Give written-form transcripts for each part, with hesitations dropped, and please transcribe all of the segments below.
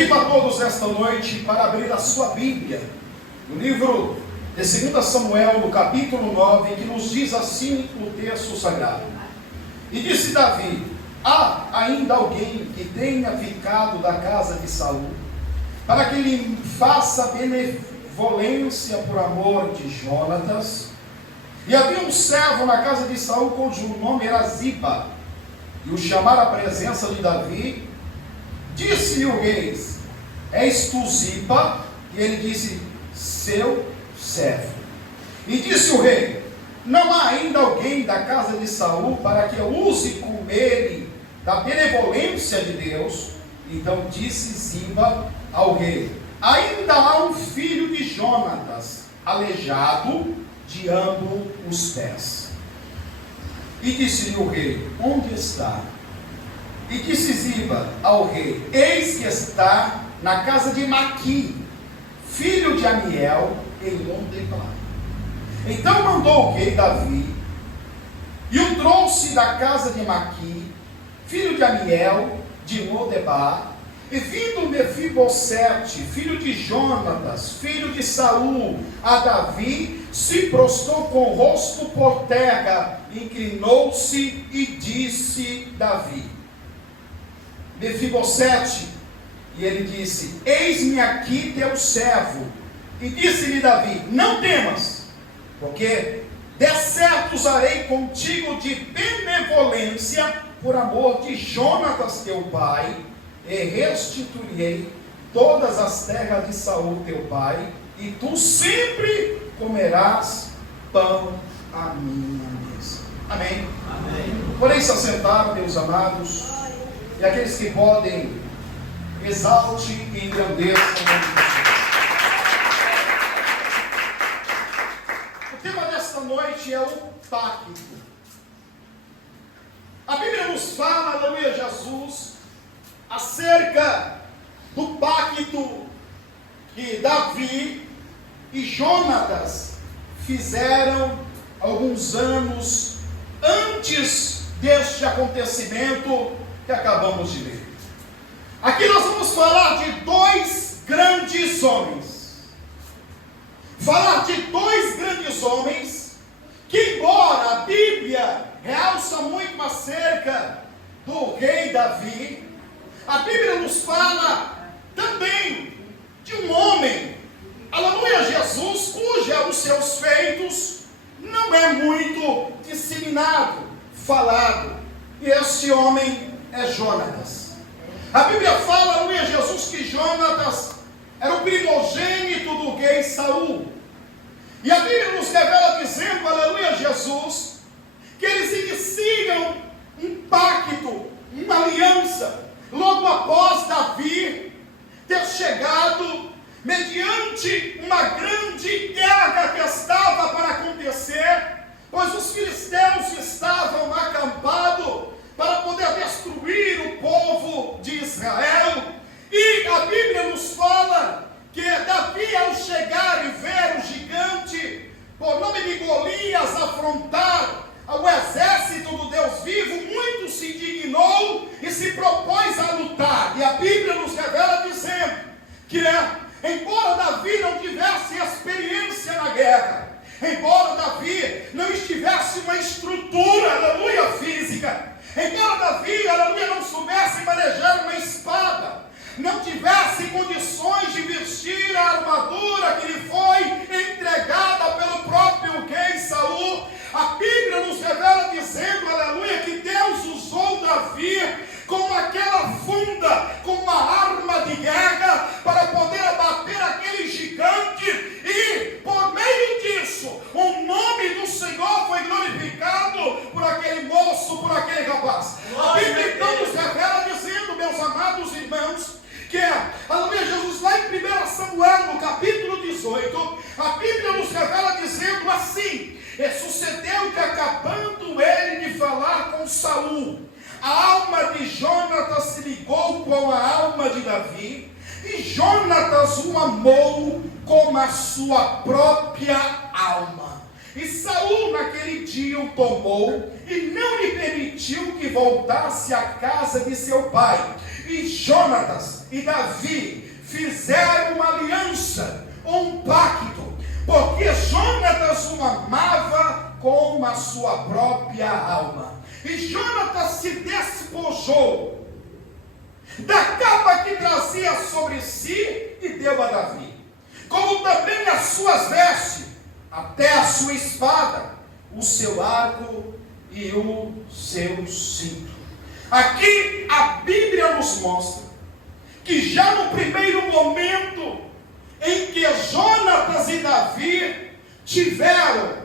Convido a todos esta noite para abrir a sua Bíblia, no livro de 2 Samuel, no capítulo 9, que nos diz assim o texto sagrado. E disse Davi: há ainda alguém que tenha ficado da casa de Saul, para que lhe faça benevolência por amor de Jonatas? E havia um servo na casa de Saul, cujo nome era Ziba, e o chamaram à presença de Davi. Disse-lhe o rei: és tu Ziba? E ele disse: seu servo. E disse o rei: não há ainda alguém da casa de Saul para que eu use com ele da benevolência de Deus? Então disse Ziba ao rei: ainda há um filho de Jonatas, aleijado de ambos os pés. E disse-lhe o rei: onde está? E disse Ziba ao rei: eis que está na casa de Maqui, filho de Amiel, em Lodebar. Então mandou o rei Davi, e o trouxe da casa de Maqui, filho de Amiel, de Lodebar. E vindo Mefibosete, filho de Jonatas, filho de Saul, a Davi, se prostrou com o rosto por terra, inclinou-se e disse Davi: Mefibosete. E ele disse: eis-me aqui teu servo. E disse-lhe Davi: não temas, porque de certo usarei contigo de benevolência por amor de Jonatas teu pai, e restituirei todas as terras de Saul teu pai, e tu sempre comerás pão à minha mesa. Amém? Amém. Porém, se assentar, meus amados, e aqueles que podem, exalte e engrandeça o nome de Jesus. O tema desta noite é o pacto. A Bíblia nos fala, aleluia, Jesus, acerca do pacto que Davi e Jonatas fizeram alguns anos antes deste acontecimento que acabamos de ler. Aqui nós vamos falar de dois grandes homens. Falar de dois grandes homens que, embora a Bíblia realça muito acerca do rei Davi, a Bíblia nos fala também de um homem, aleluia, Jesus, cuja os seus feitos não é muito disseminado, falado. E este homem é Jonatas. A Bíblia fala, aleluia, Jesus, que Jonatas era o primogênito do rei Saul. E a Bíblia nos revela dizendo, aleluia, Jesus, que eles iniciam um pacto, uma aliança, logo após Davi ter chegado, mediante uma grande guerra que estava para acontecer, pois os filisteus estavam acampados para poder destruir o povo de Israel. E a Bíblia nos fala que Davi, ao chegar e ver o gigante, por nome de Golias, afrontar ao exército do Deus vivo, muito se indignou e se propôs a lutar. E a Bíblia nos revela dizendo que, embora Davi não tivesse experiência na guerra, embora Davi não estivesse uma estrutura, aleluia, física, embora Davi, aleluia, não soubesse manejar uma espada, não tivesse condições de vestir a armadura que lhe foi entregada pelo próprio rei Saul, a Bíblia nos revela dizendo, aleluia, que Deus usou Davi como aquela funda, como uma arma de guerra, para poder abater aquele gigante, e por meio disso, o nome do Senhor foi glorificado por aquele moço, por aquele rapaz. A Bíblia então nos revela dizendo, meus amados irmãos, que aleluia, Jesus, lá em 1 Samuel, no capítulo 18, a Bíblia nos revela dizendo assim: e sucedeu que, acabando ele de falar com Saul, a alma de Jonatas se ligou com a alma de Davi, e Jonatas o amou como a sua própria alma. E Saul naquele dia o tomou e não lhe permitiu que voltasse à casa de seu pai. E Jonatas e Davi fizeram uma aliança, um pacto, porque Jonatas o amava como a sua própria alma. E Jonatas se despojou da capa que trazia sobre si e deu a Davi, como também as suas vestes, até a sua espada, o seu arco e o seu cinto. Aqui a Bíblia nos mostra que já no primeiro momento em que Jonatas e Davi tiveram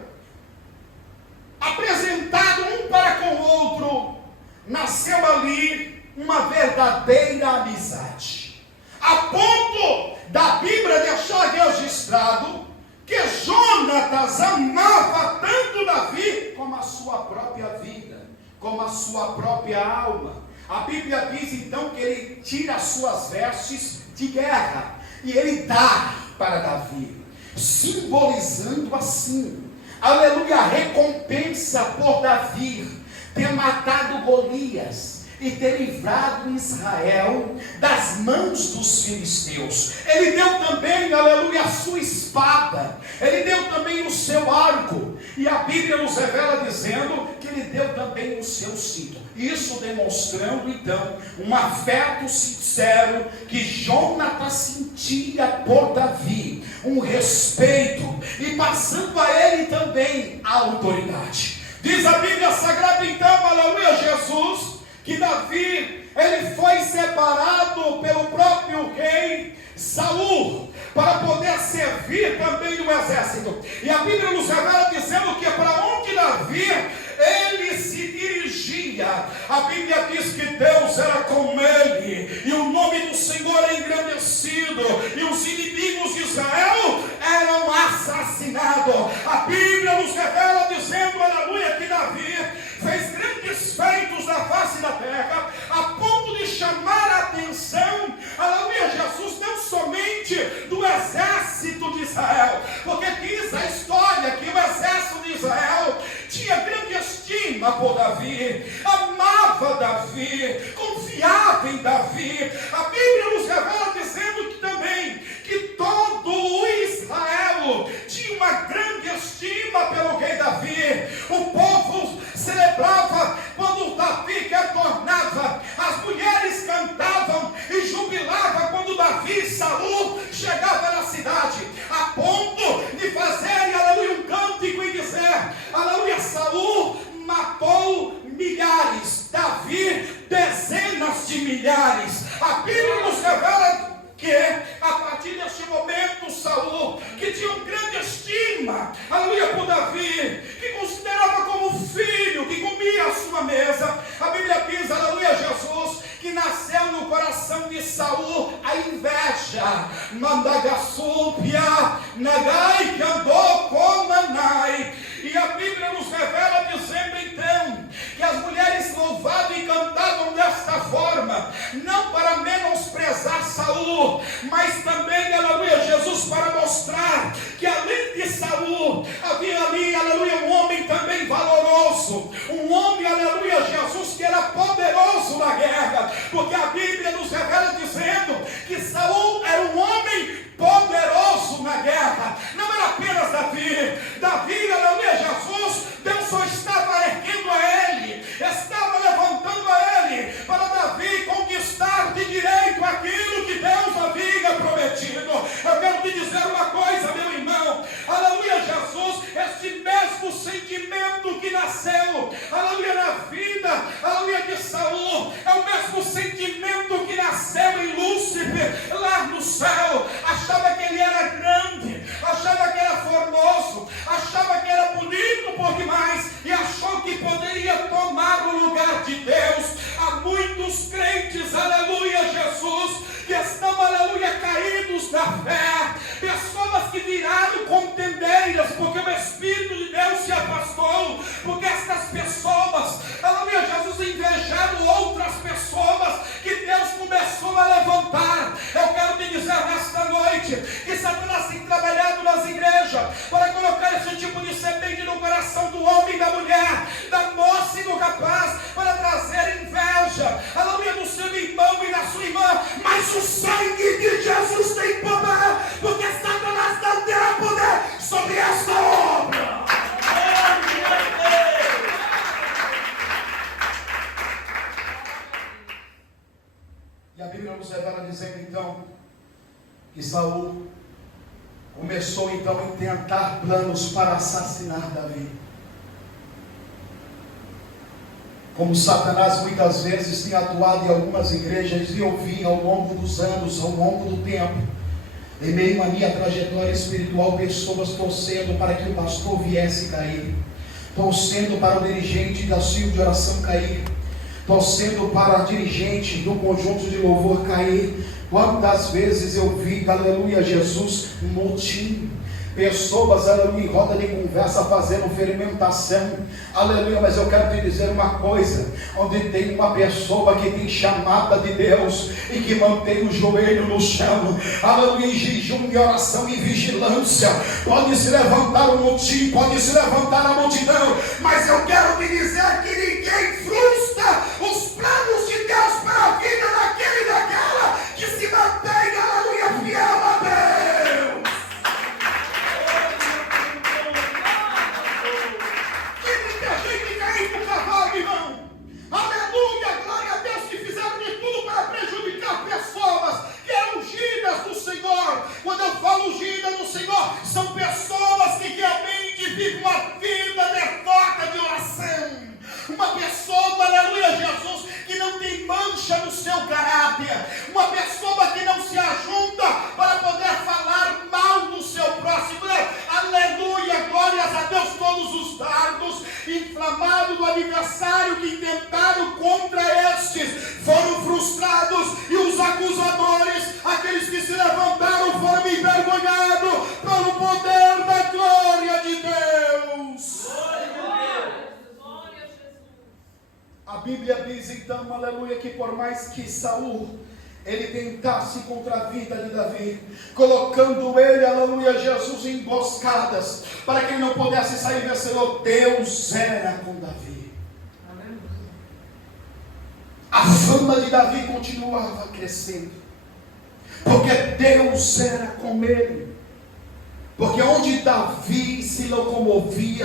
apresentado um para com o outro, nasceu ali uma verdadeira amizade, a ponto da Bíblia deixar registrado que Jonatas amava tanto Davi como a sua própria vida, como a sua própria alma. A Bíblia diz então que ele tira as suas vestes de guerra e ele dá para Davi, simbolizando assim, aleluia, a recompensa por Davi ter matado Golias e ter livrado Israel das mãos dos filisteus. Ele deu também, aleluia, a sua espada, ele deu também o seu arco, e a Bíblia nos revela dizendo que ele deu também o seu cinto. Isso demonstrando então um afeto sincero que Jonatas sentia por Davi, um respeito, e passando a ele também a autoridade. Diz a Bíblia Sagrada então, aleluia, Jesus, que Davi, ele foi separado pelo próprio rei Saul, para poder servir também no exército. E a Bíblia nos revela dizendo que para onde Davi, ele se dirigia, a Bíblia diz que Deus era com ele, e o nome do Senhor é engrandecido, e os inimigos de Israel eram assassinados. A Bíblia nos revela dizendo, aleluia, que Davi fez grandes feitos na face da terra, a ponto de chamar a atenção, aleluia, Jesus, não somente do exército de Israel, porque diz a história que o exército de Israel tinha grande estima por Davi, amava Davi, confiava em Davi. A Bíblia nos revela dizendo que também que todo o Israel tinha uma grande estima pelo rei Davi. O povo celebrava quando Davi retornava, as mulheres cantavam e jubilavam quando Davi e Saul chegavam na cidade, a ponto de fazerem, aleluia, um cântico e dizer, aleluia, Saul matou milhares, Davi dezenas de milhares. A Bíblia nos revela que a partir deste momento Saul, que tinha uma grande estima, aleluia, por Davi, que considerava como filho, que comia a sua mesa, a Bíblia diz, aleluia, Jesus, que nasceu no coração de Saul a inveja, mandagassúpia, nagai, que andou com Nanai. E a Bíblia nos revela dizendo então que as mulheres louvavam e cantavam desta forma, não para menosprezar Saul, mas também, aleluia, Jesus, para mostrar que além de Saul, havia ali, aleluia, um homem também valoroso, um homem, aleluia, Jesus, que era poderoso na guerra, porque a Bíblia nos revela dizendo que Saul era um homem poderoso na guerra, não era apenas Davi, aleluia, Jesus, Deus só estava erguendo a ele, estava levantando a ele, para Davi conquistar de direito aquilo que Deus havia prometido. Eu quero te dizer uma coisa, meu irmão, aleluia, Jesus, esse mesmo sentimento que nasceu que Saul começou então a intentar planos para assassinar Davi. Como Satanás muitas vezes tem atuado em algumas igrejas, e eu vi ao longo dos anos, ao longo do tempo, em meio à minha trajetória espiritual, pessoas torcendo para que o pastor viesse cair, torcendo para o dirigente da Silva de Oração cair, torcendo para a dirigente do conjunto de louvor cair. Quantas vezes eu vi, aleluia, Jesus, motim, pessoas, aleluia, em roda de conversa fazendo fermentação, aleluia. Mas eu quero te dizer uma coisa: onde tem uma pessoa que tem chamada de Deus e que mantém o joelho no chão, aleluia, em jejum, em oração e vigilância, pode se levantar o motim, pode se levantar a multidão, mas eu quero te dizer que ninguém frustra os planos de Deus para a vida daquele e daquela que se mantém, aleluia, fiel a Deus. Irmão, aleluia, glória a Deus, que fizeram de tudo para prejudicar pessoas que eram ungidas do Senhor. Quando eu falo ungidas do Senhor, são pessoas que realmente vivem uma vida devota de oração, uma pessoa, aleluia, Jesus, que não tem mancha no seu caráter, uma pessoa que não se ajunta para poder falar mal do seu próximo. Aleluia, glórias a Deus. Todos os dardos inflamados do adversário que intentaram contra estes foram frustrados, e os acusadores, aqueles que se levantaram, foram envergonhados pelo poder da glória de Deus. A Bíblia diz então, aleluia, que por mais que Saul ele tentasse contra a vida de Davi, colocando ele, aleluia, Jesus, em emboscadas, para que ele não pudesse sair vencedor, Deus era com Davi. Amém. A fama de Davi continuava crescendo, porque Deus era com ele. Porque onde Davi se locomovia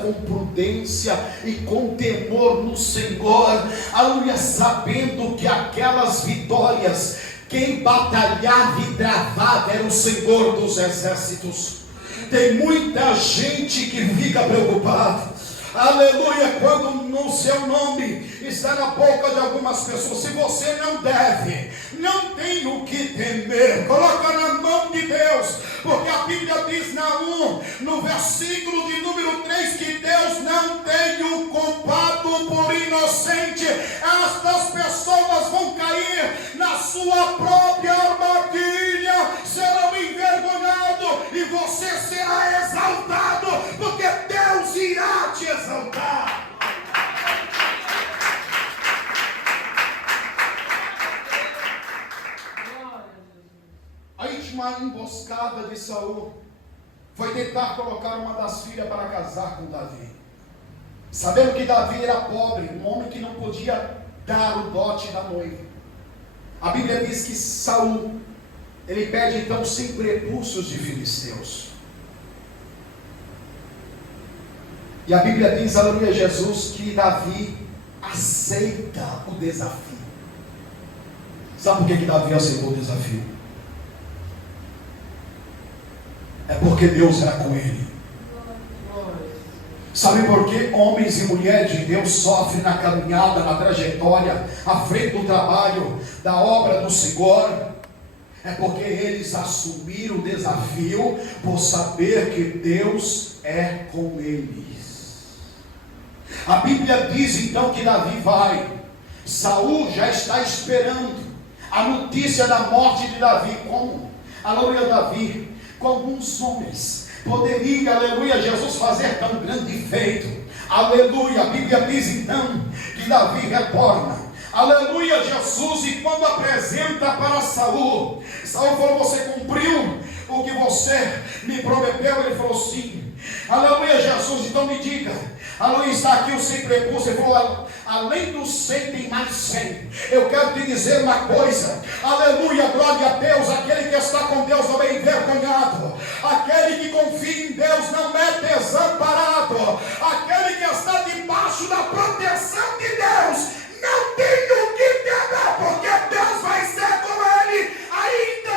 com prudência e com temor no Senhor, aleluia, sabendo que aquelas vitórias, quem batalhava e travava era o Senhor dos exércitos. Tem muita gente que fica preocupada, aleluia, quando no seu nome está na boca de algumas pessoas. Se você não deve, não tem o que temer, coloca na mão de Deus, porque a Bíblia diz no versículo de número 3, que Deus não tem o culpado por inocente. Estas pessoas vão cair na sua própria armadilha, serão envergonhados, e você será exaltado, porque Deus irá te exaltar. A última emboscada de Saul foi tentar colocar uma das filhas para casar com Davi, sabendo que Davi era pobre, um homem que não podia dar o dote da noiva. A Bíblia diz que Saul, ele pede então 100 prepúcios de filisteus. E a Bíblia diz, aleluia, Jesus, que Davi aceita o desafio. Sabe por que Davi aceitou o desafio? É porque Deus era com ele. Sabe por que homens e mulheres de Deus sofrem na caminhada, na trajetória, à frente do trabalho, da obra do Senhor? É porque eles assumiram o desafio por saber que Deus é com eles. A Bíblia diz então que Davi vai. Saul já está esperando a notícia da morte de Davi. Como? Aleluia, Davi, com alguns homens, poderia, aleluia, Jesus fazer tão grande feito. Aleluia, a Bíblia diz então que Davi retorna, aleluia, Jesus, e quando apresenta para Saul, Saul falou: você cumpriu o que você me prometeu? Ele falou: sim. Aleluia, Jesus, então me diga, aleluia, está aqui o 100 prepúcios. Ele falou: além dos 100 tem mais 100. Eu quero te dizer uma coisa, aleluia, glória a Deus. Aquele que está com Deus não é envergonhado, aquele que confia em Deus não é desamparado, aquele que está debaixo da proteção de Deus não tem o que temer, porque Deus vai ser com ele, ainda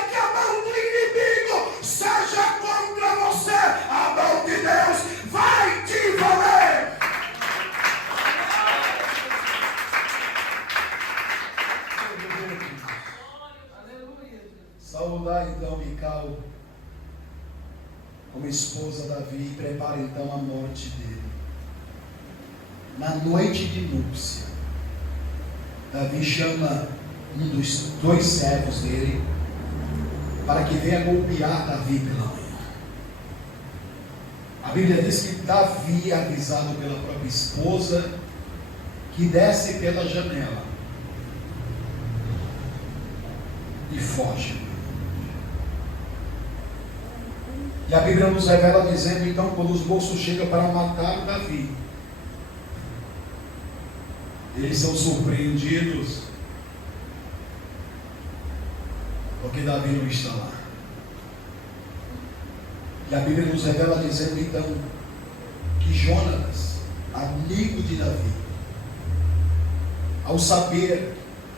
então a morte dele. Na noite de núpcia, Davi chama um dos dois servos dele para que venha golpear Davi pela manhã. A Bíblia diz que Davi, avisado pela própria esposa, que desce pela janela e foge. E a Bíblia nos revela dizendo, então, quando os moços chegam para matar Davi, eles são surpreendidos, porque Davi não está lá. E a Bíblia nos revela dizendo, então, que Jonatas, amigo de Davi, ao saber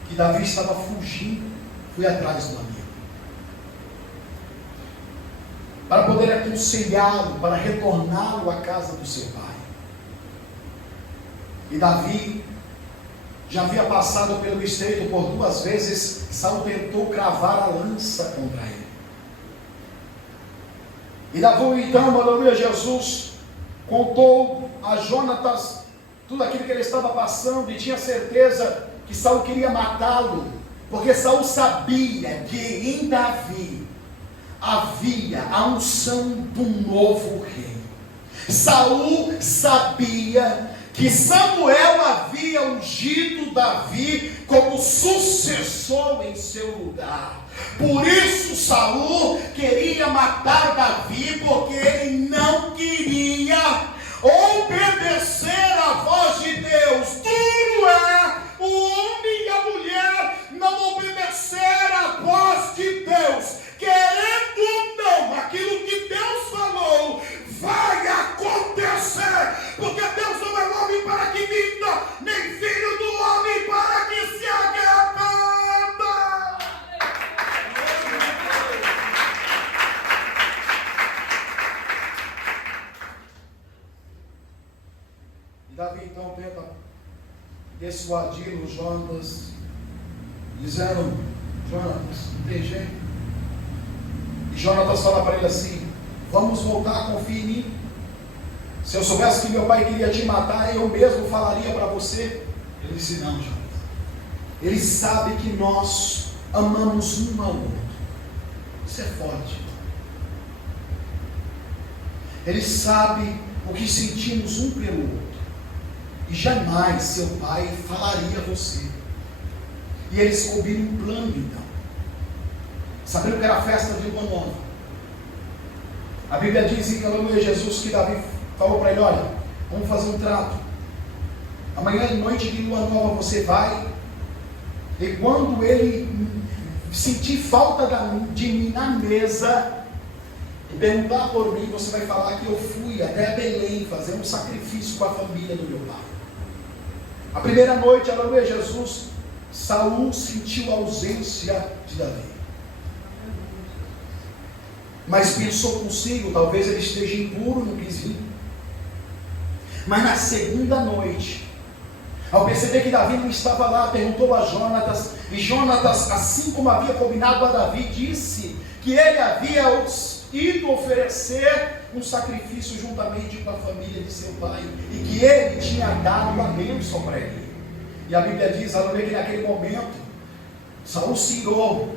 que Davi estava fugindo, foi atrás do amigo, para poder aconselhá-lo, para retorná-lo à casa do seu pai. E Davi já havia passado pelo estreito por 2 vezes. Saul tentou cravar a lança contra ele. E Davi então, aleluia, Jesus contou a Jonatas tudo aquilo que ele estava passando e tinha certeza que Saul queria matá-lo, porque Saul sabia que em Davi havia a unção do novo rei. Saul sabia que Samuel havia ungido Davi como sucessor em seu lugar. Por isso Saul queria matar Davi, porque ele não queria obedecer à voz de Deus. Duro é o homem e a mulher não obedecer à voz de Deus. Querendo ou não, aquilo que Deus falou vai acontecer, porque Deus não é homem para que minta, nem filho do homem para que se arrependa. E Davi então tenta dissuadir os Jonatas, dizendo: Jonatas, não tem jeito. E Jonatas fala para ele assim: vamos voltar, confia em mim. Se eu soubesse que meu pai queria te matar, eu mesmo falaria para você. Ele disse: não, Jonatas. Ele sabe que nós amamos um ao outro. Isso é forte. Ele sabe o que sentimos um pelo outro. E jamais seu pai falaria a você. E eles combinam um plano então. Sabendo que era a festa de Lua Nova. A Bíblia diz em aleluia, Jesus, que Davi falou para ele: olha, vamos fazer um trato. Amanhã de noite de Lua Nova você vai, e quando ele sentir falta de mim na mesa e perguntar por mim, você vai falar que eu fui até Belém fazer um sacrifício com a família do meu pai. A primeira noite, aleluia, Jesus, Saul sentiu a ausência de Davi. Mas pensou consigo, talvez ele esteja impuro, não quis vir. Mas na segunda noite, ao perceber que Davi não estava lá, perguntou a Jonatas, e Jonatas, assim como havia combinado a Davi, disse que ele havia ido oferecer um sacrifício juntamente com a família de seu pai, e que ele tinha dado a bênção para ele. E a Bíblia diz, aleluia, que naquele momento Saul se irou,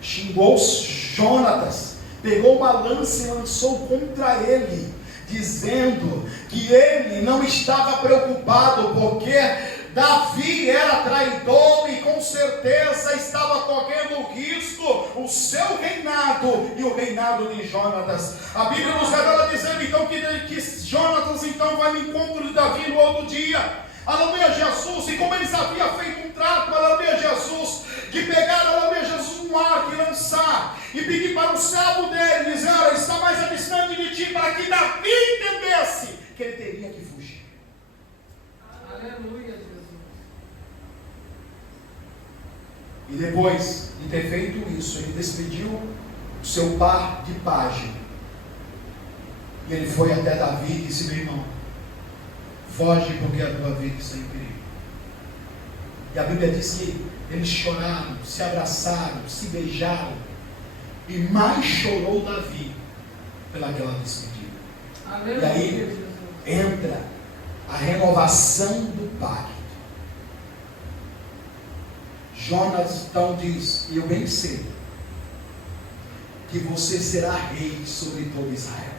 xingou Jonatas, pegou uma lança e lançou contra ele, dizendo que ele não estava preocupado, porque Davi era traidor e com certeza estava correndo risco o seu reinado e o reinado de Jonatas. A Bíblia nos revela dizendo então que Jonatas então vai no encontro de Davi no outro dia. Aleluia, Jesus, e como eles haviam feito um trato, aleluia, Jesus, de pegar, aleluia, Jesus, um arco e lançar, e pedir para o servo dele, dizer: olha, está mais distante de ti, para que Davi entendesse que ele teria que fugir. Aleluia, Jesus. E depois de ter feito isso, ele despediu o seu par de pajem, e ele foi até Davi e disse: meu irmão, foge, porque a tua vida está em perigo. E a Bíblia diz que eles choraram, se abraçaram, se beijaram, e mais chorou Davi pelaquela despedida. E aí entra a renovação do pacto. Jonas então diz: eu bem sei que você será rei sobre todo Israel,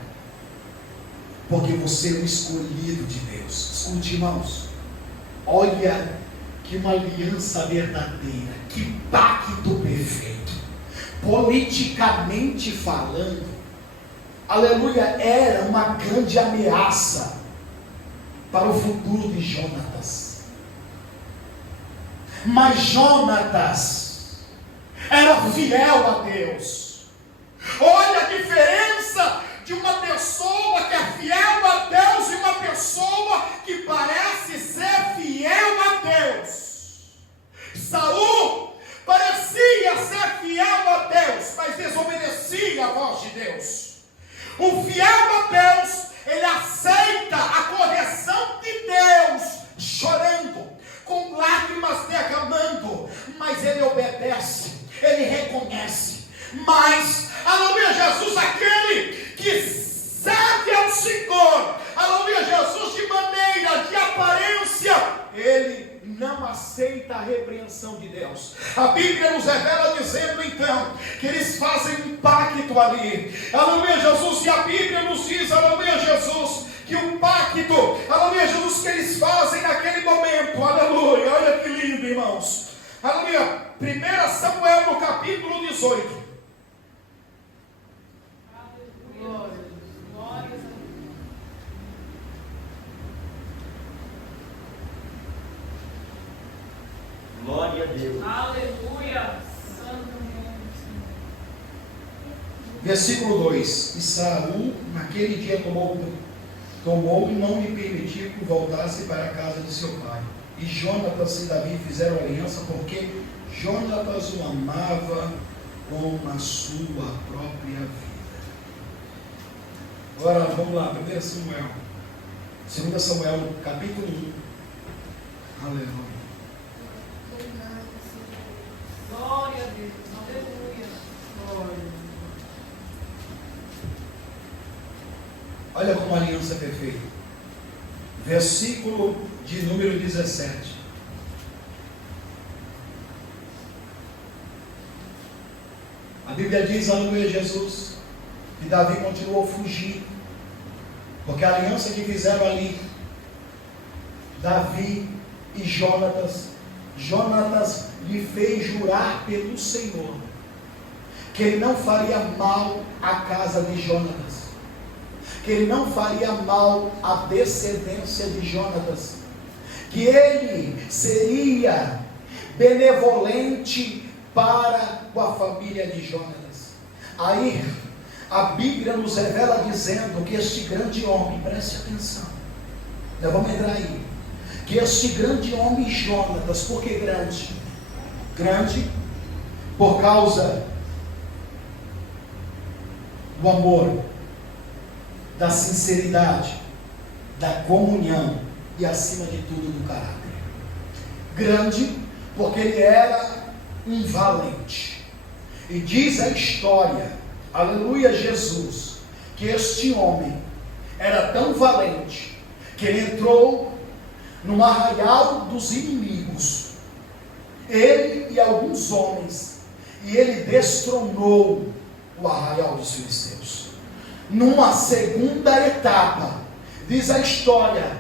porque você é o escolhido de Deus. Escute, irmãos, olha que uma aliança verdadeira, que pacto perfeito. Politicamente falando, aleluia, era uma grande ameaça para o futuro de Jonatas. Mas Jonatas era fiel a Deus. Olha a diferença de uma pessoa que é fiel a Deus e uma pessoa que parece ser fiel a Deus. Saul parecia ser fiel a Deus, mas desobedecia a voz de Deus. O fiel a Deus, ele aceita a correção de Deus, chorando, com lágrimas derramando, mas ele obedece, ele reconhece. Mas, aleluia, Jesus, aquele que serve ao Senhor, aleluia, Jesus, de maneira, de aparência, ele não aceita a repreensão de Deus. A Bíblia nos revela dizendo então que eles fazem um pacto ali, aleluia, Jesus, e a Bíblia nos diz, aleluia, Jesus, que o pacto, aleluia, Jesus, que eles fazem naquele momento, aleluia, olha que lindo, irmãos, aleluia, 1 Samuel no capítulo 18. Glória a Deus. Aleluia. Versículo 2: E Saul naquele dia tomou e não lhe permitiu que voltasse para a casa de seu pai. E Jonatas e Davi fizeram aliança, porque Jonatas o amava com a sua própria vida. Agora vamos lá, 1 Samuel, 2 Samuel, capítulo 1. Aleluia. Glória a Deus. Aleluia. Glória. Olha como a aliança é perfeita. Versículo de número 17. A Bíblia diz, aleluia, Jesus, que Davi continuou fugindo, porque a aliança que fizeram ali, Davi e Jonatas lhe fez jurar pelo Senhor que ele não faria mal à casa de Jonatas, que ele não faria mal à descendência de Jonatas, que ele seria benevolente para com a família de Jonatas. Aí a Bíblia nos revela dizendo que este grande homem, preste atenção, já vamos entrar aí, que este grande homem Jonatas, por que grande? Grande por causa do amor, da sinceridade, da comunhão e acima de tudo do caráter. Grande porque ele era um valente. E diz a história, aleluia, Jesus, que este homem era tão valente que ele entrou no arraial dos inimigos, ele e alguns homens, e ele destronou o arraial dos filisteus. Numa segunda etapa, diz a história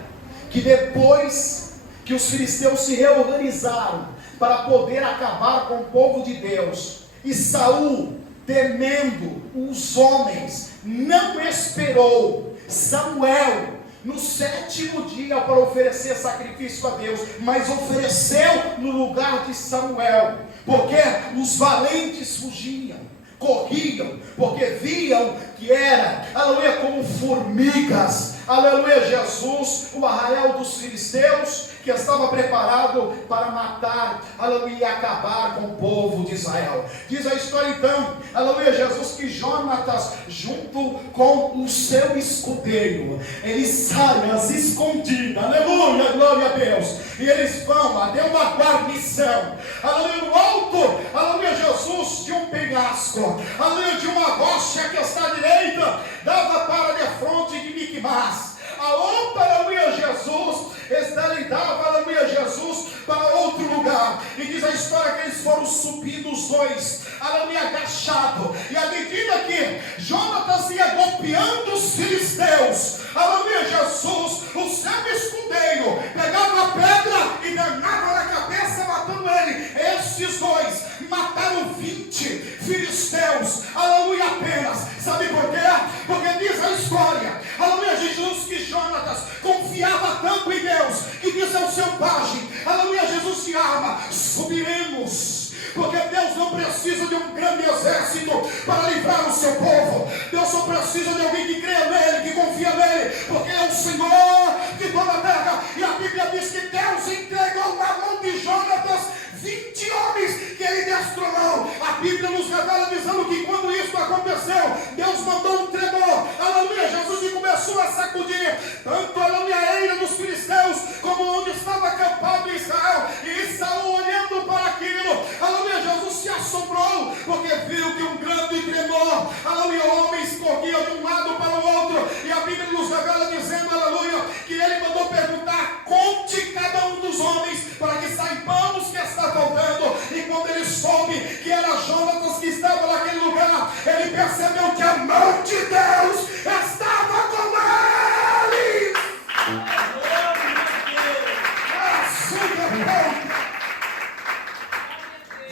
que depois que os filisteus se reorganizaram para poder acabar com o povo de Deus, e Saul, temendo os homens, não esperou Samuel no 7º dia para oferecer sacrifício a Deus, mas ofereceu no lugar de Samuel, porque os valentes fugiam, corriam, porque viam que era, aleluia, como formigas, aleluia, Jesus, o arraial dos filisteus, que estava preparado para matar, aleluia, e acabar com o povo de Israel. Diz a história então, aleluia, Jesus, que Jonatas, junto com o seu escudeiro, ele sai às escondidas, aleluia, glória glória a Deus. E eles vão, deu uma guarnição, aleluia, no alto, aleluia, Jesus, de um penhasco, aleluia, de uma rocha que está à direita, dava para de fronte de Micmas. A outra, aleluia, Jesus, ele dava, aleluia, Jesus, para outro lugar. E diz a história que eles foram subindo os dois, aleluia, agachado. E à medida que Jonatas ia golpeando os filisteus, aleluia, Jesus, o seu escudeiro pegava a pedra e danava na cabeça, matando ele. Esses dois mataram 20 filisteus, aleluia, apenas. Sabe por quê? Porque diz a história, aleluia, Jesus, que Jonatas confiava tanto em Deus, que disse ao seu pajem, aleluia, Jesus se ama, subiremos. Porque Deus não precisa de um grande exército para livrar o seu povo. Deus só precisa de alguém que creia nele, que confia nele, porque é o Senhor de toda a terra. E a Bíblia diz que Deus entregou na mão de Jonatas 20 homens que ele destronou. A Bíblia nos revela dizendo que quando isso aconteceu, Deus mandou um tremor, aleluia, Jesus, e começou a sacudir tanto, aleluia, a eira dos filisteus, como onde estava acampado Israel. E Saul, olhando para aquilo, aleluia, Jesus se assombrou, porque viu que um grande tremor, aleluia, homens corriam de um lado para o outro. E a Bíblia nos revela dizendo, aleluia, que ele mandou perguntar: conte cada um dos homens, para que saibamos que está faltando. E quando ele soube que era Jonatas que estava naquele lugar, ele percebeu que a mão de Deus estava com ele.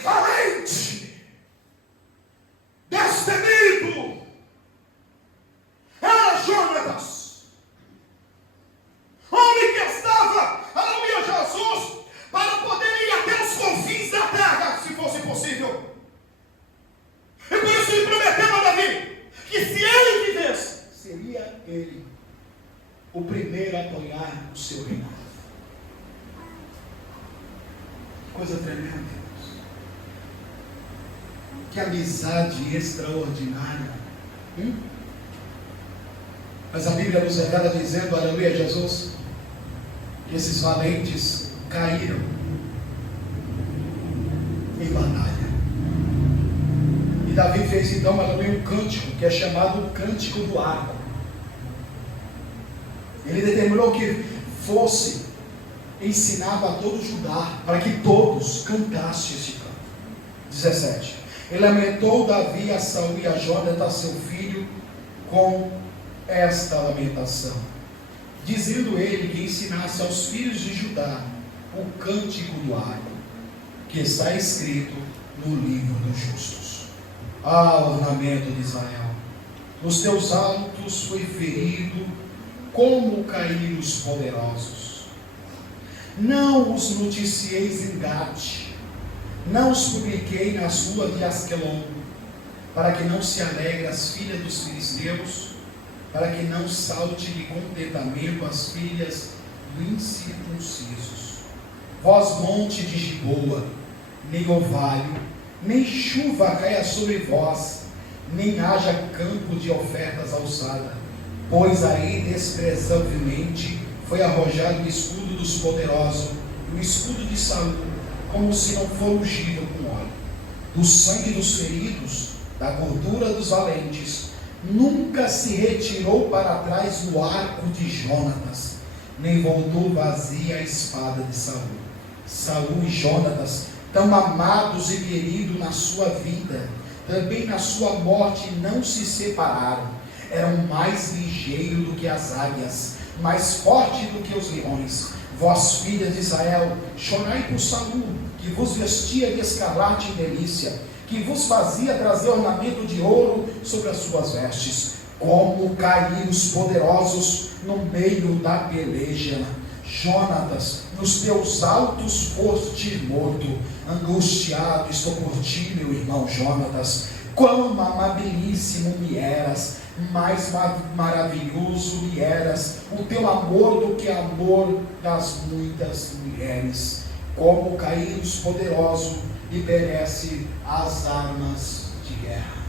Valente, destemido, era Jonatas, homem que estava, aleluia, Jesus, para poder ir até os confins da terra, se fosse possível. E por isso ele prometeu a Davi que se ele vivesse, seria ele o primeiro a apoiar o seu reinado. Coisa tremenda, irmãos. Que amizade extraordinária. Mas a Bíblia nos revela dizendo, aleluia, Jesus, que esses valentes caíram em batalha. E Davi fez então, aleluia, um cântico que é chamado o Cântico do Arco. Ele determinou que fosse ensinado a todo Judá, para que todos cantassem este canto. 17. E lamentou Davi a Saul e a Jonatas, seu filho, com esta lamentação, dizendo ele que ensinasse aos filhos de Judá o Cântico do Arco, que está escrito no livro dos justos. Ah, ornamento de Israel, nos teus altos foi ferido, como caíram os poderosos. Não os noticieis em Gate, não os publiquei nas ruas de Asquelon, para que não se alegre as filhas dos filisteus, para que não salte de contentamento as filhas do incircuncisos. Vós, monte de Giboa, nem orvalho, nem chuva caia sobre vós, nem haja campo de ofertas alçada, pois aí desprezavelmente foi arrojado o escudo dos poderosos, e o escudo de Saul, como se não for ungido com óleo. Do sangue dos feridos, da gordura dos valentes, nunca se retirou para trás o arco de Jonatas, nem voltou vazia a espada de Saul. Saul e Jonatas, tão amados e queridos na sua vida, também na sua morte não se separaram. Eram mais ligeiros do que as águias, mais forte do que os leões. Vós, filhas de Israel, chorai por Saul, que vos vestia de escarlate e delícia, que vos fazia trazer ornamento de ouro sobre as suas vestes. Como caíram os poderosos no meio da peleja. Jonatas, nos teus altos foste morto. Angustiado estou por ti, meu irmão Jonatas. Quão amabilíssimo me eras, mais maravilhoso me eras, o teu amor do que amor das muitas mulheres. Como caíram os poderosos e perece as armas de guerra.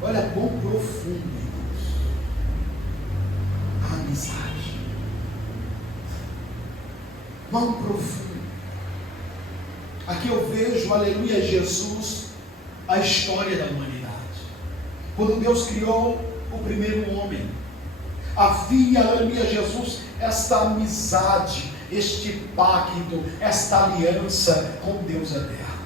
Olha quão profundo, irmãos, a amizade. quão profundo. Aqui eu vejo, aleluia, Jesus, a história da humanidade. Quando Deus criou o primeiro homem, havia, aleluia, Jesus, esta amizade, este pacto, esta aliança com Deus eterno.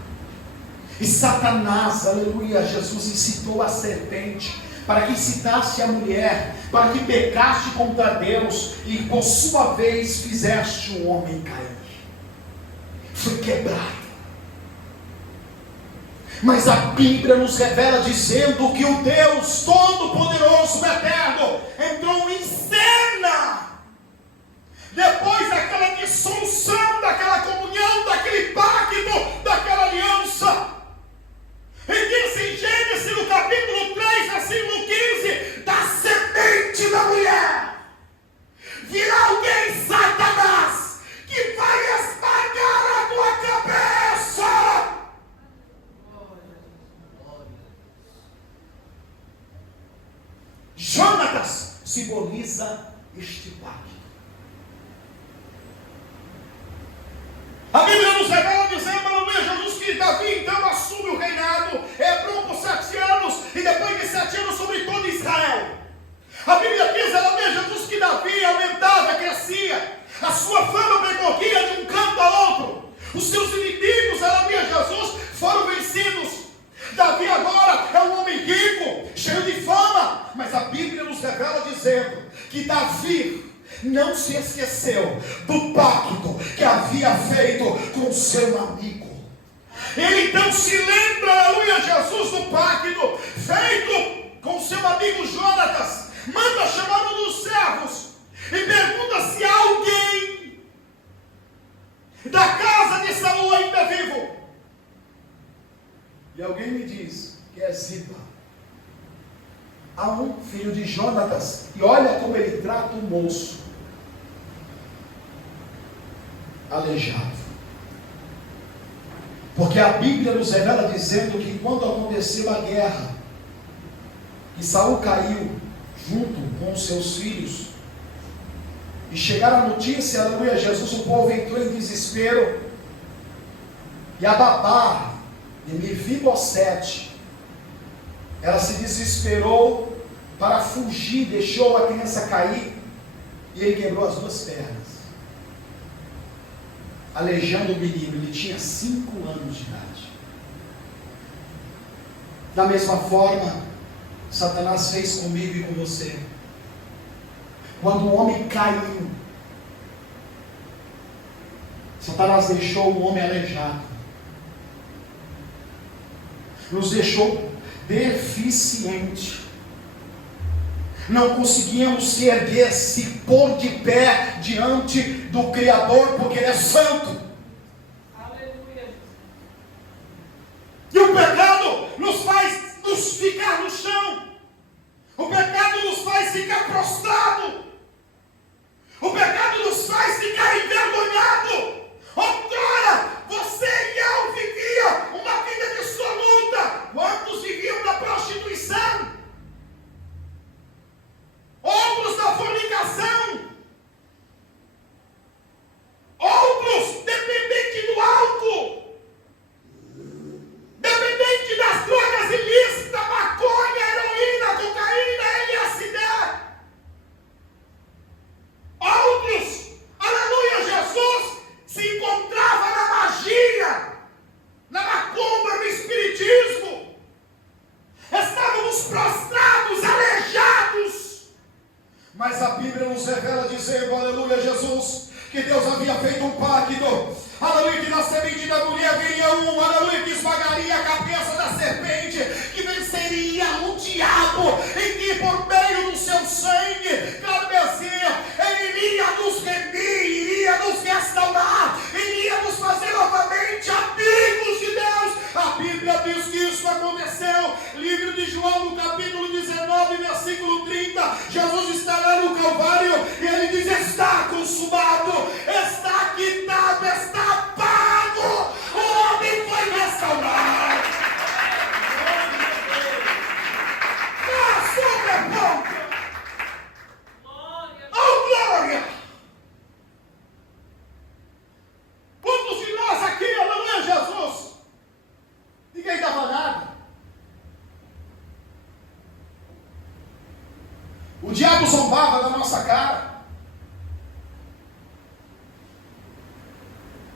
E Satanás, aleluia, Jesus incitou a serpente para que incitasse a mulher, para que pecasse contra Deus e por sua vez fizeste o homem cair. Foi quebrado. Mas a Bíblia nos revela dizendo que o Deus Todo-Poderoso, Eterno, entrou em cena. Depois daquela dissolução, daquela comunhão, daquele pacto, daquela aliança. E diz em Gênesis, no capítulo 3, versículo 15, da semente da mulher virá alguém, Satanás, que vai esmagar a tua cabeça. Jonatas simboliza este pacto. A Bíblia nos revela dizendo, aleluia, Jesus, que Davi então assume o reinado, por 7 anos, e depois de 7 anos sobre todo Israel. A Bíblia diz, aleluia, Jesus, que Davi aumentava, crescia, a sua fama percorria de um canto a outro, os seus inimigos, aleluia, Jesus, foram vencidos. Davi agora é um homem rico, cheio de fama, mas a Bíblia nos revela dizendo que Davi não se esqueceu do pacto que havia feito com seu amigo. Ele então se lembra, aleluia, Jesus, do pacto feito com seu amigo Jonatas. Manda chamar um dos servos e pergunta se há alguém da casa de Saul ainda vivo. E alguém me diz que é Ziba. Há um filho de Jonatas, e olha como ele trata o moço. Aleijado. Porque a Bíblia nos revela dizendo que quando aconteceu a guerra, que Saul caiu junto com os seus filhos, e chegaram a notícia, aleluia, Jesus, o povo entrou em desespero, e a babá de Mefibosete, ela se desesperou para fugir, deixou a criança cair, e ele quebrou as 2 pernas, aleijando o menino. Ele tinha 5 anos de idade. Da mesma forma, Satanás fez comigo e com você. Quando o homem caiu, Satanás deixou o homem aleijado, nos deixou deficiente. Não conseguíamos se erguer, se pôr de pé diante do Criador, porque Ele é santo. Aleluia. E o pecado nos faz nos ficar no chão. O pecado nos faz ficar prostrado. O pecado nos faz ficar envergonhado. Outrora, você e eu vivia uma vida dissoluta. Quantos viviam da prostituição? Outros da fornicação, outros dependentes do álcool, dependentes das drogas ilícitas, maconha, heroína, cocaína, LSD. Outros, aleluia, Jesus se encontrava na magia, na macumba, no espiritismo. Estávamos prostrados, aleijados. Mas a Bíblia nos revela dizendo, aleluia, Jesus, que Deus havia feito um pacto, aleluia, que na semente da mulher viria um, aleluia, que esmagaria a cabeça da serpente, que venceria o diabo, e que por meio do seu sangue, carmesia, ele iria nos remir, iria nos restaurar, iria nos fazer novamente amigos de Deus. A Bíblia diz que isso aconteceu. Livro de João, no capítulo 19, versículo 30, Jesus está lá no Calvário, e ele diz, está consumado, está quitado, está pago, o homem foi restaurado. cara.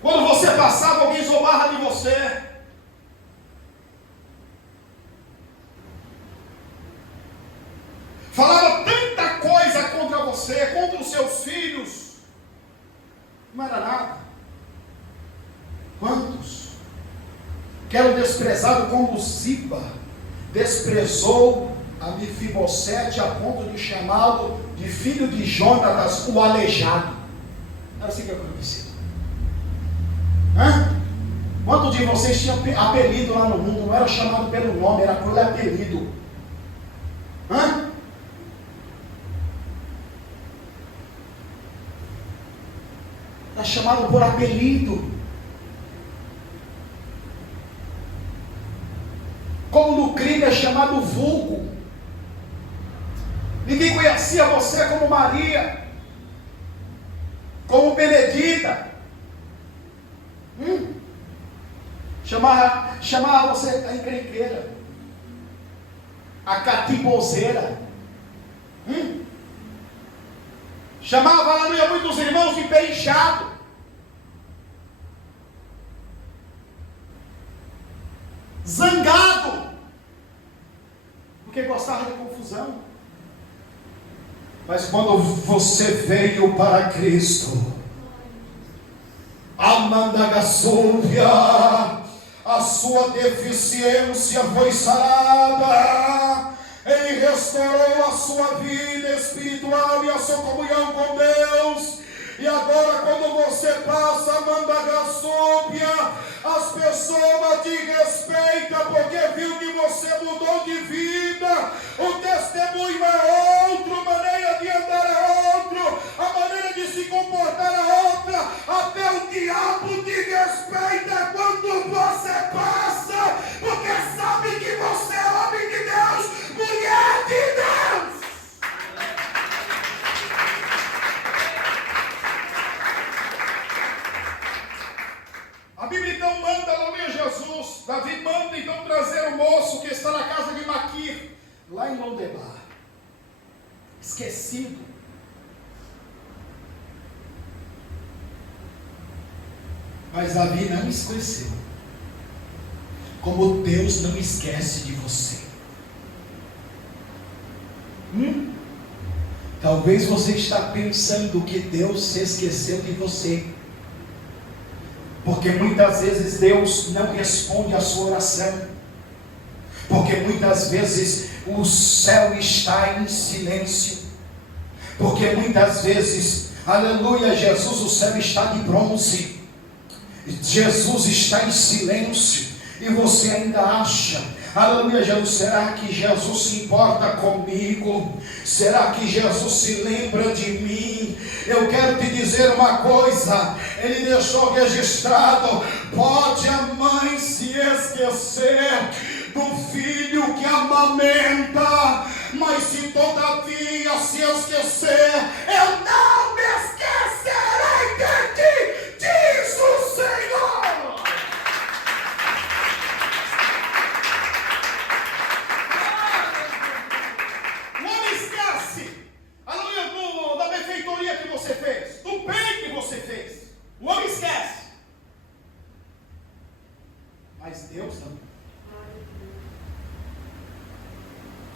Quando você passava, alguém zombava de você. Falava tanta coisa contra você, contra os seus filhos. Não era nada. Quantos que eram desprezados como Ziba desprezou a Mefibosete a ponto de chamá-lo de filho de Jonatas, o aleijado. Era assim que acontecia. Quantos de vocês tinham apelido lá no mundo? Não era chamado pelo nome, era por apelido. Era chamado por apelido. Como no crime é chamado vulgo. Ninguém conhecia você como Maria, como Benedita. Chamava você a encrenqueira, a catibozeira. Chamava, aleluia, muitos irmãos de pé inchado. Zangado, porque gostava de confusão. Mas quando você veio para Cristo, Amandagassúvia, a sua deficiência foi sarada. Ele restaurou a sua vida espiritual e a sua comunhão com Deus. E agora, quando você passa, Mandagassúvia, as pessoas te respeitam porque viu que você mudou de vida. O testemunho é outro, a maneira de andar é outro, a maneira de se comportar é outra. Até o diabo te respeita quando você passa, porque sabe que você é homem de Deus, mulher de Deus. A Bíblia então manda, aleluia, Jesus. Davi manda então trazer o moço que está na casa de Maquir, lá em Lodebar, esquecido. Mas Davi não esqueceu, como Deus não esquece de você. Talvez você está pensando que Deus se esqueceu de você, porque muitas vezes Deus não responde a sua oração, porque muitas vezes o céu está em silêncio, porque muitas vezes, aleluia, Jesus, o céu está de bronze, Jesus está em silêncio, e você ainda acha, aleluia, Jesus, será que Jesus se importa comigo? Será que Jesus se lembra de mim? Eu quero te dizer uma coisa, ele deixou registrado: pode a mãe se esquecer do filho que amamenta, mas se todavia se esquecer, eu não me esquecerei de ti, diz o Senhor. Da benfeitoria que você fez, do bem que você fez, o homem esquece, mas Deus não.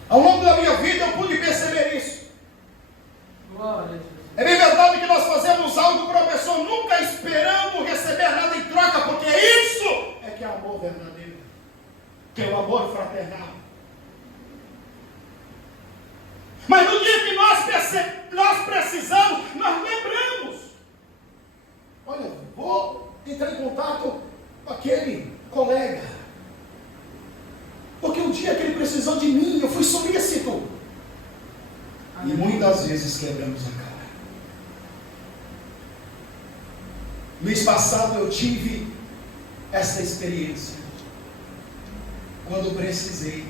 Ao longo da minha vida eu pude perceber isso. É bem verdade que nós fazemos algo para a pessoa nunca esperando receber nada em troca, porque isso é que é amor verdadeiro, que é o amor fraternal. Mas no dia que nós precisamos, nós lembramos. Olha, vou entrar em contato com aquele colega, porque o dia que ele precisou de mim, eu fui solícito. E muitas vezes quebramos a cara. Mês passado eu tive essa experiência, quando precisei.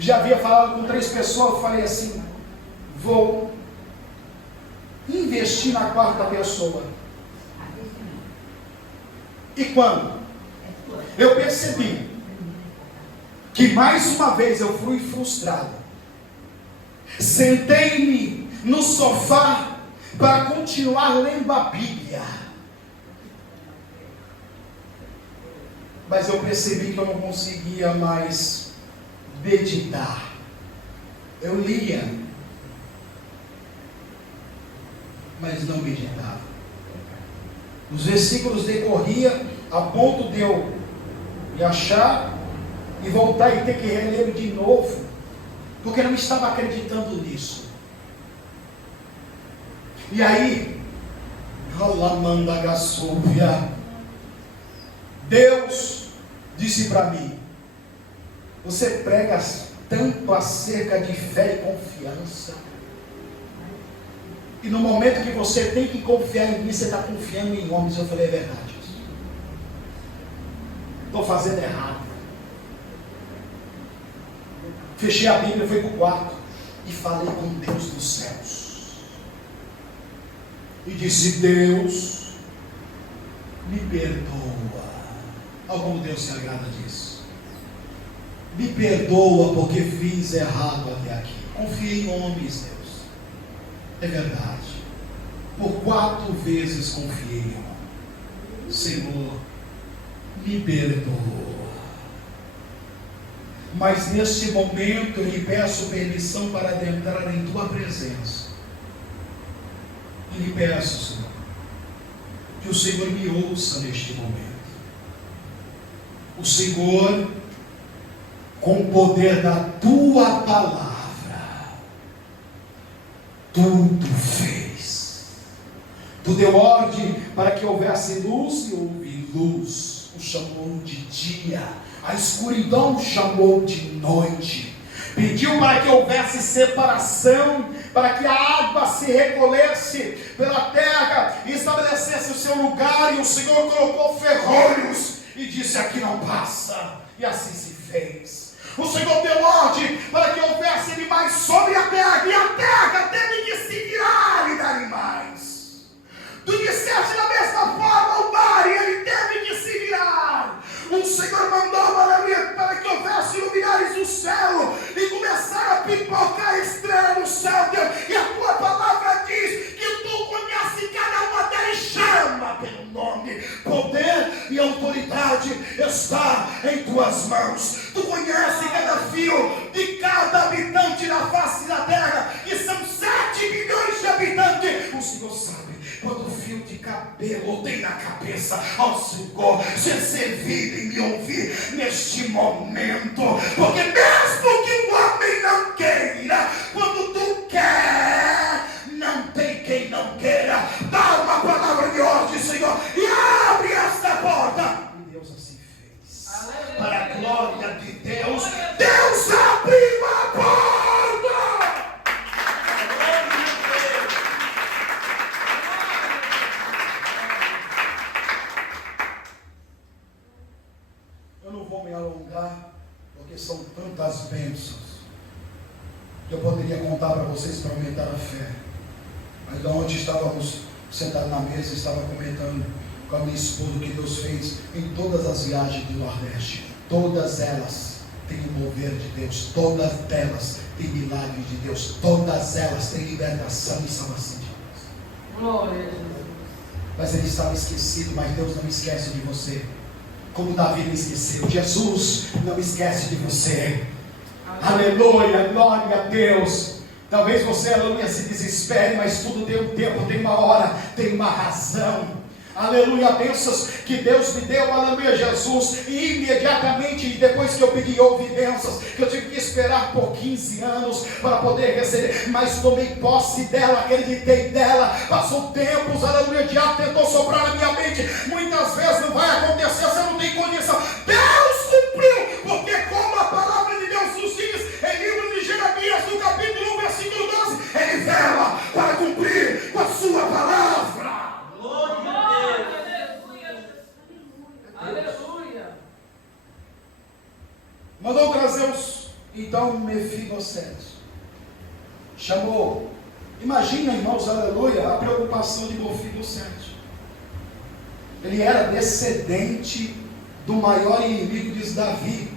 Já havia falado com 3 pessoas, falei assim: vou investir na 4ª pessoa. E quando eu percebi que mais uma vez eu fui frustrado, sentei-me no sofá para continuar lendo a Bíblia. Mas eu percebi que eu não conseguia mais meditar. Eu lia, mas não meditava. Os versículos decorriam a ponto de eu me achar e voltar e ter que reler de novo, porque eu não estava acreditando nisso. E aí, Deus disse para mim: você prega tanto acerca de fé e confiança, e no momento que você tem que confiar em mim, você está confiando em homens. Eu falei: é verdade, estou fazendo errado. Fechei a Bíblia, fui para o quarto e falei com Deus dos céus e disse: Deus, me perdoa. Olha como Deus se agrada disso. Me perdoa porque fiz errado até aqui. Confiei em homens, Deus. É verdade. Por 4 vezes confiei em homens. Senhor, me perdoa. Mas neste momento eu lhe peço permissão para adentrar em tua presença. E lhe peço, Senhor, que o Senhor me ouça neste momento. O Senhor, com o poder da tua palavra, tudo fez. Tu deu ordem para que houvesse luz e houve luz. O chamou de dia, a escuridão chamou de noite. Pediu para que houvesse separação, para que a água se recolhesse pela terra e estabelecesse o seu lugar. E o Senhor colocou ferrolhos e disse: aqui não passa. E assim se fez. O Senhor deu ordem para que houvesse animais sobre a terra, e a terra teve que se virar e dar animais. Tu disseste da mesma forma o mar, e ele teve que se virar. O Senhor mandou para que houvesse luminares no céu, e começaram a pipocar estrela no céu, Deus. E a tua palavra diz que tu conheces cada uma delas, chama pelo nome. Poder e autoridade está em tuas mãos. Tu conheces cada fio de cada habitante na face da terra, que são 7 milhões de habitantes. O Senhor sabe quando fio de cabelo tem na cabeça. Ao Senhor ser servido e me ouvir neste momento, porque mesmo que o homem não queira, quando tu quer, não tem quem não queira. Dá uma palavra de ordem, Senhor, e abre esta porta. E Deus assim fez. Aleluia. Para a glória de Deus, Deus abriu a porta. Me alongar, porque são tantas bênçãos que eu poderia contar para vocês para aumentar a fé. Mas ontem estávamos sentados na mesa, estava comentando com a minha esposa o que Deus fez em todas as viagens do Nordeste. Todas elas têm o mover de Deus, todas elas têm milagre de Deus, todas elas têm libertação e salvação de Deus. Glória a Jesus. Mas ele estava esquecido, mas Deus não esquece de você. Como Davi não esqueceu, Jesus não esquece de você. Aleluia, glória a Deus. Talvez você, aleluia, se desespere, mas tudo tem um tempo, tem uma hora, tem uma razão. Aleluia, bênçãos que Deus me deu, aleluia, Jesus, e imediatamente, depois que eu pedi, houve bênçãos que eu tive que esperar por 15 anos para poder receber, mas tomei posse dela, acreditei dela. Passou tempos, aleluia, o diabo tentou soprar na minha mente, muitas vezes não vai acontecer, você não tem condição. Deus cumpriu, porque como a palavra de Deus nos diz, em livro de Jeremias, no capítulo 1, versículo 12, ele vela para cumprir com a sua palavra. Aleluia. Mandou trazer então Mefibosete. Chamou. Imagina, irmãos, aleluia, a preocupação de Mefibosete. Ele era descendente do maior inimigo de Davi,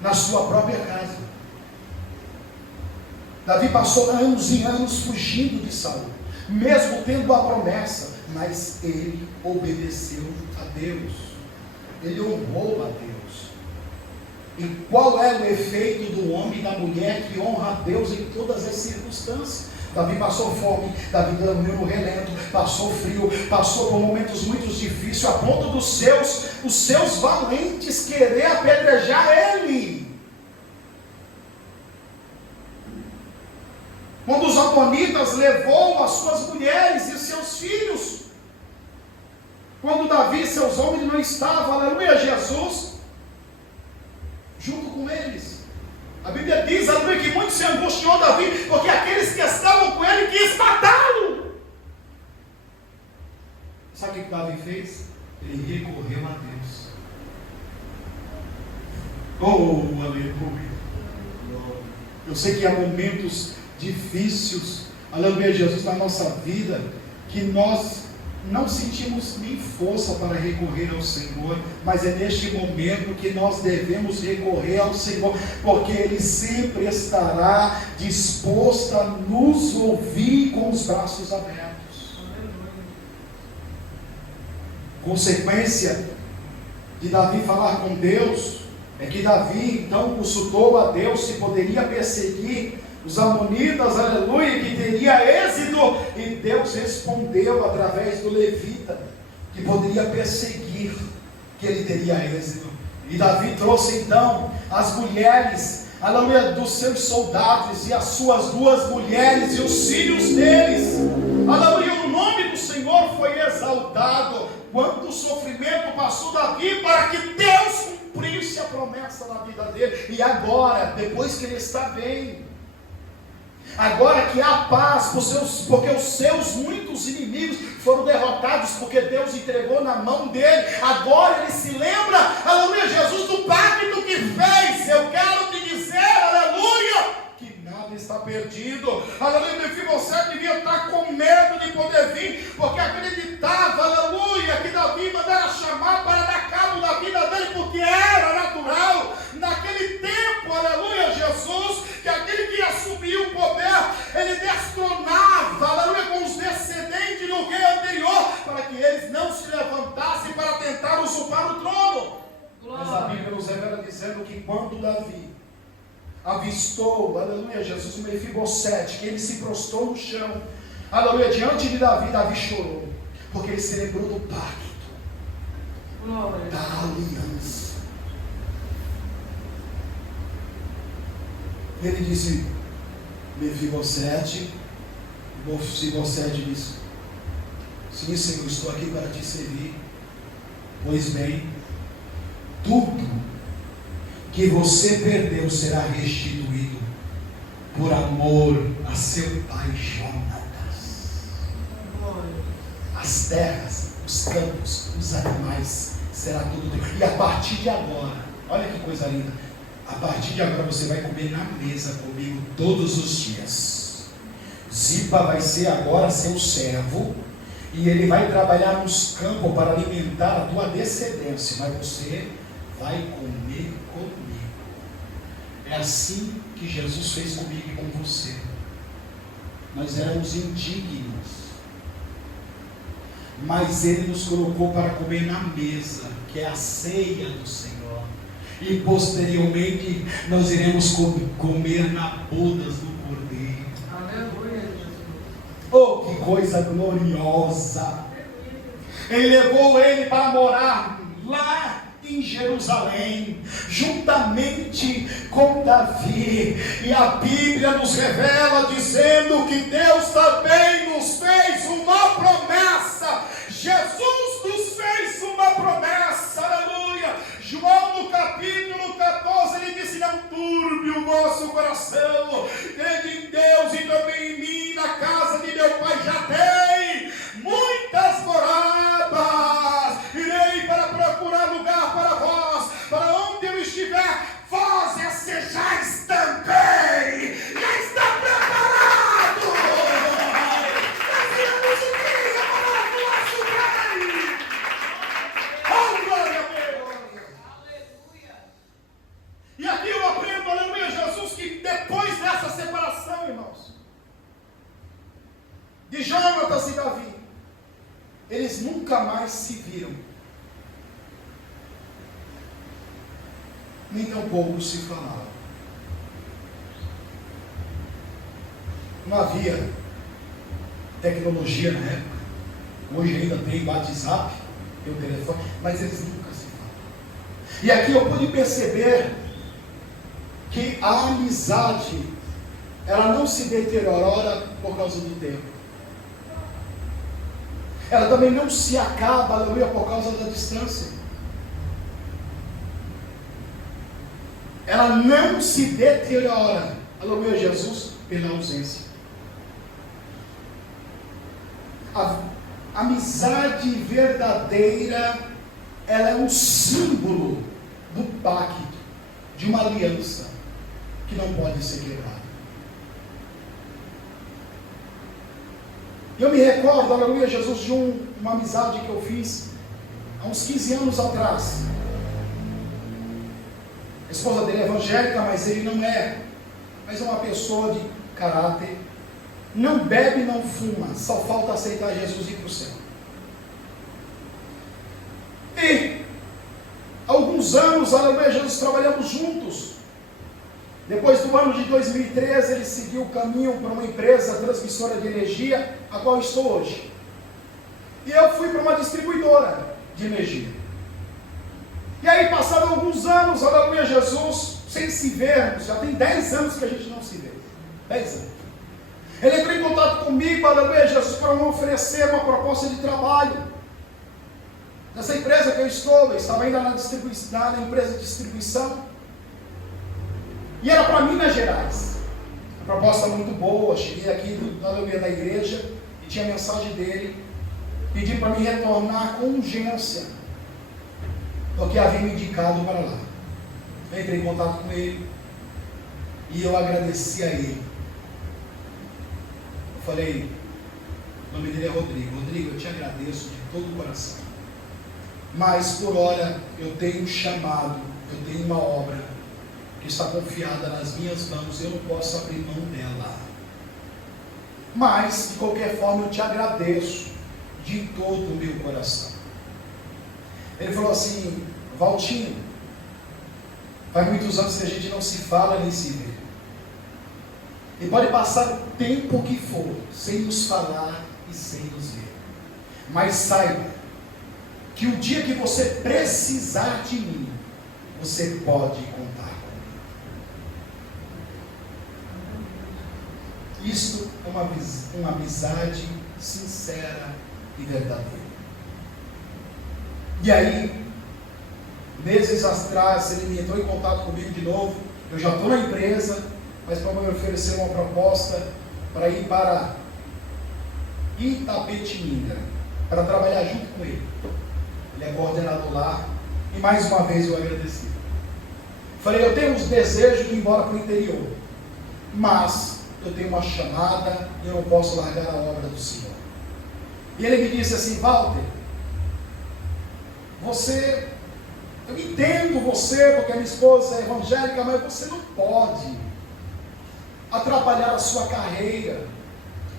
na sua própria casa. Davi passou anos e anos fugindo de Saul, mesmo tendo a promessa, mas ele obedeceu a Deus, ele honrou a Deus. E qual é o efeito do homem e da mulher que honra a Deus em todas as circunstâncias? Davi passou fome, Davi dormiu no relento, passou frio, passou por momentos muito difíceis, a ponto dos seus valentes querer apedrejar ele. Quando os amonitas levou as suas mulheres e seus filhos, quando Davi e seus homens não estavam, aleluia, Jesus, junto com eles. A Bíblia diz, aleluia, que muito se angustiou Davi, porque aqueles que estavam com ele quis matá-lo. Sabe o que Davi fez? Ele recorreu a Deus. Oh, aleluia. Eu sei que há momentos difíceis, aleluia, Jesus, na nossa vida, que nós não sentimos nem força para recorrer ao Senhor, mas é neste momento que nós devemos recorrer ao Senhor, porque Ele sempre estará disposto a nos ouvir com os braços abertos. Consequência de Davi falar com Deus é que Davi então consultou a Deus se poderia perseguir os amonitas, aleluia, que teria êxito, e Deus respondeu através do levita, que poderia perseguir, que ele teria êxito. E Davi trouxe então as mulheres, aleluia, dos seus soldados, e as suas 2 mulheres, e os filhos deles, aleluia, o nome do Senhor foi exaltado. Quanto sofrimento passou Davi para que Deus cumprisse a promessa na vida dele, e agora, depois que ele está bem, agora que há paz, porque os seus muitos inimigos foram derrotados, porque Deus entregou na mão dele, agora ele se lembra, aleluia, Jesus, do pacto que fez. Eu quero te dizer, aleluia, que nada está perdido. Aleluia, Mefibosete devia estar com medo de poder vir, porque acreditava, aleluia, que Davi mandara chamar para dar cabo da vida dele, porque era natural, naquele tempo, aleluia, Jesus, que aquele que assumiu o poder, ele destronava, aleluia, com os descendentes do rei anterior, para que eles não se levantassem para tentar usurpar o trono. Mas a Bíblia nos revela dizendo que quando Davi avistou, aleluia, Jesus, o Mefibosete, que ele se prostrou no chão, aleluia, diante de Davi, Davi chorou, porque ele se lembrou do pacto, da aliança. Ele disse, Mefibosete, disse, sim, Senhor, estou aqui para te servir. Pois bem, tudo que você perdeu será restituído por amor a seu pai Jonatas. As terras, os campos, os animais, será tudo teu. E a partir de agora, olha que coisa linda, a partir de agora você vai comer na mesa comigo todos os dias. Ziba vai ser agora seu servo, e ele vai trabalhar nos campos para alimentar a tua descendência, mas você vai comer comigo. É assim que Jesus fez comigo e com você. Nós éramos indignos, mas Ele nos colocou para comer na mesa, que é a ceia do Senhor. E posteriormente nós iremos comer na bodas do Cordeiro. Aleluia, Jesus. Oh, que coisa gloriosa! Ele levou ele para morar lá em Jerusalém, juntamente com Davi, e a Bíblia nos revela dizendo que Deus também nos fez uma promessa. Jesus nos fez uma promessa, aleluia. João no capítulo 14, ele disse, não turbe o vosso coração, crede em Deus e também em mim, na casa de meu pai já tem muitas moradas, irei para procurar lugar para vós, para onde eu estiver, vós sejais também, já está preparado. Nós iremos um dia eles nunca mais se viram. Nem tampouco se falaram. Não havia tecnologia na época. Hoje ainda tem WhatsApp, tem o telefone, mas eles nunca se falam. E aqui eu pude perceber que a amizade, ela não se deteriora por causa do tempo. Ela também não se acaba, aleluia, por causa da distância. Ela não se deteriora, aleluia, Jesus, pela ausência. A amizade verdadeira, ela é um símbolo do pacto, de uma aliança que não pode ser quebrada. Eu me recordo, aleluia, Jesus, de uma amizade que eu fiz há uns 15 anos atrás. A esposa dele é evangélica, mas ele não é. Mas é uma pessoa de caráter. Não bebe, não fuma. Só falta aceitar Jesus e ir para o céu. E alguns anos, aleluia, Jesus, trabalhamos juntos. Depois do ano de 2013, ele seguiu o caminho para uma empresa transmissora de energia, a qual estou hoje. E eu fui para uma distribuidora de energia. E aí, passaram alguns anos, aleluia, Jesus, sem se vermos, já tem 10 anos que a gente não se vê. 10 anos. Ele entrou em contato comigo, aleluia, Jesus, para me oferecer uma proposta de trabalho. Nessa empresa que eu estava ainda na empresa de distribuição. E era para Minas Gerais. Uma proposta muito boa. Cheguei aqui da igreja e tinha a mensagem dele, pedindo para me retornar com urgência, porque havia me indicado para lá. Eu entrei em contato com ele e eu agradeci a ele. Eu falei, o nome dele é Rodrigo. Rodrigo, eu te agradeço de todo o coração, mas por hora eu tenho um chamado, eu tenho uma obra que está confiada nas minhas mãos, eu não posso abrir mão dela. Mas, de qualquer forma, eu te agradeço de todo o meu coração. Ele falou assim, Valtinho, faz muitos anos que a gente não se fala nem se vê. E pode passar o tempo que for, sem nos falar e sem nos ver. Mas saiba, que o dia que você precisar de mim, você pode contar. Isto é uma amizade sincera e verdadeira. E aí, meses atrás, ele me entrou em contato comigo de novo. Eu já estou na empresa, mas para me oferecer uma proposta para ir para Itapetininga, para trabalhar junto com ele. Ele é coordenador lá. E mais uma vez eu agradeci. Falei, eu tenho uns desejos de ir embora para o interior, mas eu tenho uma chamada e eu não posso largar a obra do Senhor. E ele me disse assim, Walter, eu entendo você, porque a minha esposa é evangélica, mas você não pode atrapalhar a sua carreira,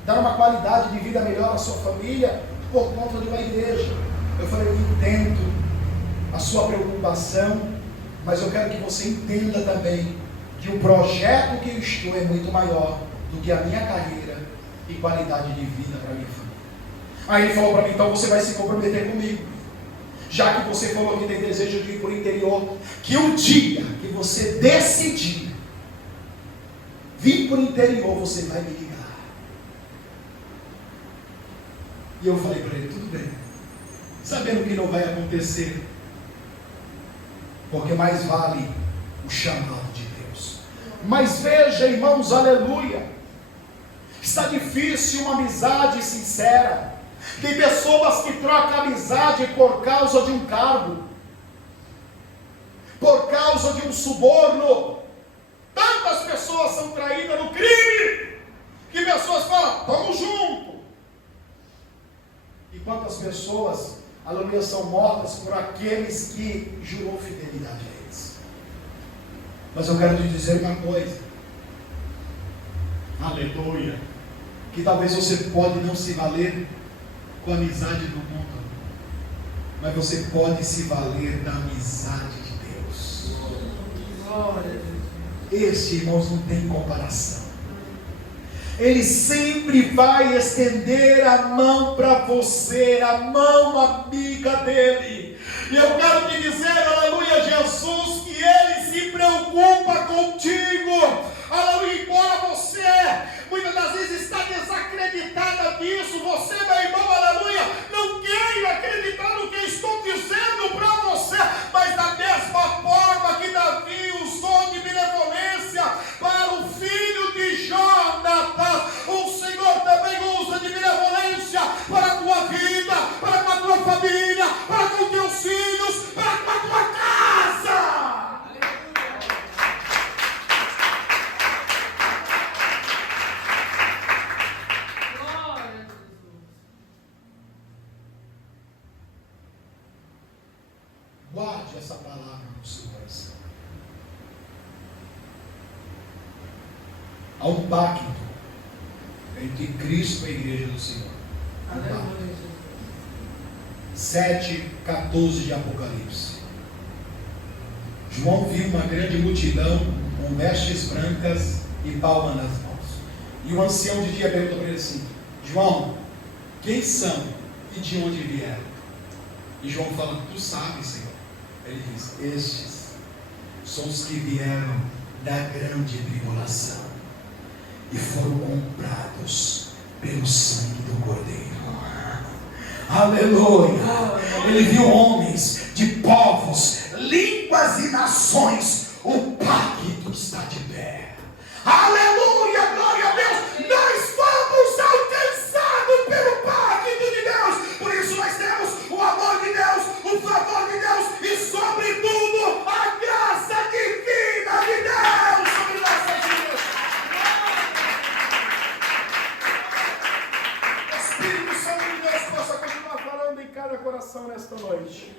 dar uma qualidade de vida melhor à sua família, por conta de uma igreja. Eu falei, eu entendo a sua preocupação, mas eu quero que você entenda também que o projeto que eu estou é muito maior do que a minha carreira e qualidade de vida para a minha família. Aí ele falou para mim, então você vai se comprometer comigo, já que você falou que tem desejo de ir para o interior, que o dia que você decidir vir para o interior, você vai me ligar. E eu falei para ele, tudo bem, sabendo que não vai acontecer, porque mais vale o chamado de Deus. Mas veja, irmãos, aleluia, está difícil uma amizade sincera. Tem pessoas que trocam amizade por causa de um cargo, por causa de um suborno. Tantas pessoas são traídas no crime, que pessoas falam, vamos junto. E quantas pessoas, aleluia, são mortas por aqueles que jurou fidelidade a eles. Mas eu quero te dizer uma coisa, aleluia, que talvez você pode não se valer, com a amizade do mundo, mas você pode se valer da amizade de Deus. Glória a Deus. Este, irmãos, não tem comparação. Ele sempre vai estender a mão para você, a mão amiga dele. E eu quero te dizer, aleluia, Jesus, que ele se preocupa contigo. Aleluia, embora você muitas das vezes está desacreditada disso, você, meu irmão, aleluia, não queira acreditar no que estou dizendo para você, mas da mesma forma que Davi usou de benevolência para o filho de Jonatas, o Senhor também usa de benevolência para a tua vida, para com a tua família, para com teus filhos, para com a tua casa. Guarde essa palavra no seu coração. Há um pacto entre Cristo e a igreja do Senhor. Aleluia. 7:14 de Apocalipse. João viu uma grande multidão com vestes brancas e palmas nas mãos. E o ancião de dia perguntou para ele assim: João, quem são e de onde vieram? E João fala: tu sabes, Senhor. Ele diz: estes são os que vieram da grande tribulação e foram comprados pelo sangue do Cordeiro. Aleluia! Ele viu homens de povos, línguas e nações. O pacto está de pé. Aleluia! Glória a Deus! Nós fomos alcançados pelo pacto de Deus. Por isso nós temos o amor de Deus, o favor de Deus e, sobretudo, a graça divina de Deus sobre nossas vidas. Espírito Santo de Deus possa continuar falando em cada coração nesta noite.